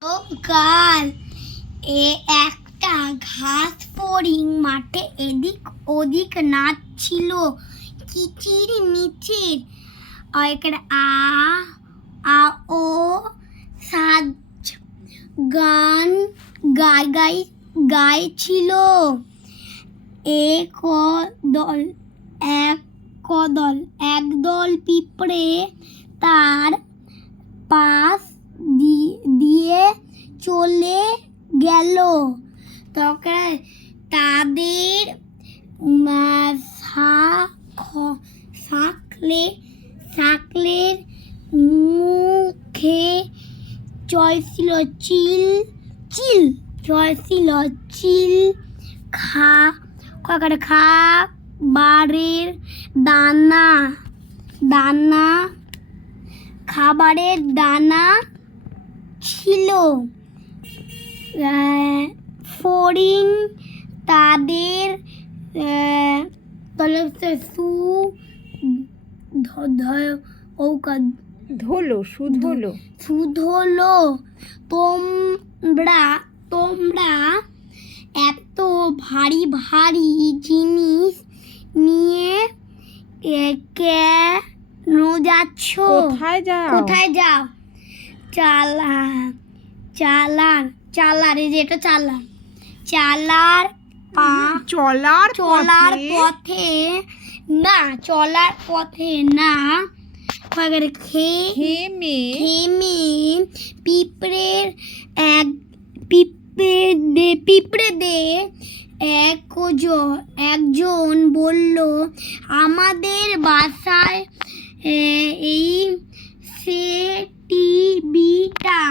কাল একটা ঘাস ফড়িং মাঠে এদিক ওদিক নাচছিল কিচির মিচির। আ আ ও সাজ গান গাইছিল। একদল পিঁপড়ে তার পাশ দিয়ে চলে গেল। তখন তাদের শাকলের মুখে চলছিল চিল চিল, চলছিল চিল খাবারের দানা ছিল। ফড়িং তাদের শুধলো তোমরা এত ভারী ভারী জিনিস নিয়ে কেন যাচ্ছ? কোথায় যাও? চলার পথে না খেমে পিঁপড়েদের একজন বলল, আমাদের বাসায় এই সে টিভিটা